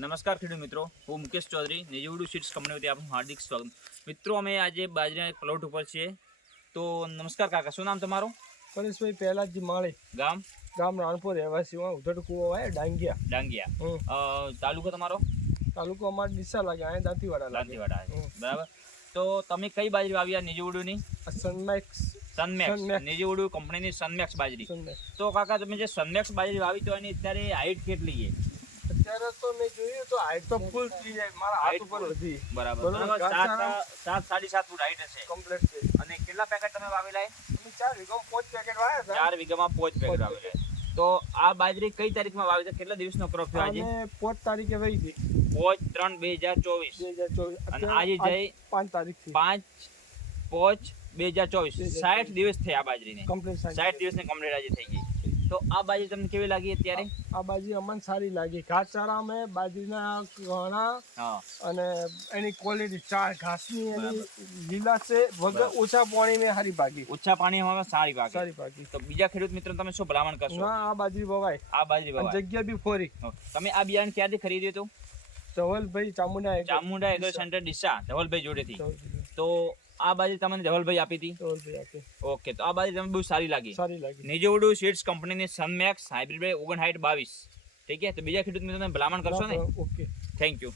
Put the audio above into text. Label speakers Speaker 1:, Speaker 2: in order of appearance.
Speaker 1: નમસ્કાર ખેડૂત મિત્રો હું મુકેશ ચૌધરી નેજીવડુ સીડ્સ કંપની વતી આપનું હાર્દિક સ્વાગત. મિત્રો અમે આજે બાજરીના પ્લોટ ઉપર છીએ. તો નમસ્કાર કાકા શું નામ તમારું?
Speaker 2: પરેશભાઈ પહેલાજી માળી.
Speaker 1: ગામ?
Speaker 2: ગામ રાણપુર રહેવાસીમાં ઉધડ કુવો હોય ડાંગિયા.
Speaker 1: ડાંગિયા. તાલુકો તમારો?
Speaker 2: તાલુકો અમારે ડીસા લાગે અહીંયા દાંતીવાડા દાંતીવાડા
Speaker 1: બરાબર. તો તમે કઈ બાજરી વાવ્યા નિજીવડુની?
Speaker 2: સનમેક્સ
Speaker 1: સનમેક્સ
Speaker 2: સનમેક્સ.
Speaker 1: નિજીવડુ કંપનીની સનમેક્સ બાજરી. તો કાકા તમે જે સનમેક્સ બાજરી વાવી તો એની અત્યારે હાઈટ કેટલી છે?
Speaker 2: તો મેં જોયું તો હાઈટ તો ફૂલ થઈ જાય. મારા હાથ ઉપર
Speaker 1: full. બરાબર. સાત સાડી સાત ફૂટ હાઈટ હશે.
Speaker 2: કમ્પ્લીટ છે.
Speaker 1: અને કેટલા પેકેટ તમે વાવેલા
Speaker 2: અમે ચાર વીઘામાં પાંચ પેકેટ વાયા હતા.
Speaker 1: ચાર વીઘામાં પોચ પેકેટ વાવેલા. તો આ બાજરી કઈ તારીખમાં વાવી છે? કેટલા દિવસનો ક્રોપ થયો આજે?
Speaker 2: પોચ તારીખે વહી હતી
Speaker 1: પોચ ત્રણ બે હજાર ચોવીસ.
Speaker 2: બે હજાર ચોવીસ.
Speaker 1: અને આજે જઈ
Speaker 2: પાંચ તારીખ
Speaker 1: પાંચ પોચ બે હજાર ચોવીસ.
Speaker 2: 2024.
Speaker 1: સાઠ દિવસ થયા આ બાજરીને.
Speaker 2: કમ્પ્લીટ
Speaker 1: સાઠ દિવસની કમ્પ્લીટ આજે થઈ ગઈ. તો આ બાજરી તમને કેવી લાગી અત્યારે?
Speaker 2: આ બાજરી અમને સારી લાગી. ઘાસચારા અમે બાજરીના ઘણા અને એની ક્વોલિટી ચાર ઘાસની એની. લીલા છે વગર. ઓછા પાણી મેં હારી ભાગી
Speaker 1: ઓછા અમારે સારી પાકે.
Speaker 2: સારી ભાગી
Speaker 1: તો બીજા ખેડૂત મિત્રો તમે શું ભલામણ કરશો?
Speaker 2: ના આ બાજરી વવાય
Speaker 1: આ બાજરી
Speaker 2: અને જગ્યા બી ફોરી.
Speaker 1: તમે આ બિયારણ ક્યાંથી ખરીદ્યું હતું?
Speaker 2: ધવલભાઈ ચામુંડા
Speaker 1: ચામુંડા એગ્રો સેન્ટર ડીસા ધવલભાઈ જોડેથી. તો આ બાજુ તમને ધવલભાઈ આપી હતી.
Speaker 2: ધવલભાઈ આપે.
Speaker 1: ઓકે તો આ બાજુ તમને બહુ સારી લાગી.
Speaker 2: સારી લાગી.
Speaker 1: નિજોવડુ સીડ્સ કંપનીની સનમેક્સ હાઇબ્રિડ ઓગણ હાઇટ બાવીસ. ઠીક છે? તો બીજા ખેડૂત મિત્રોને ભલામણ કરશો ને?
Speaker 2: ઓકે.
Speaker 1: Thank you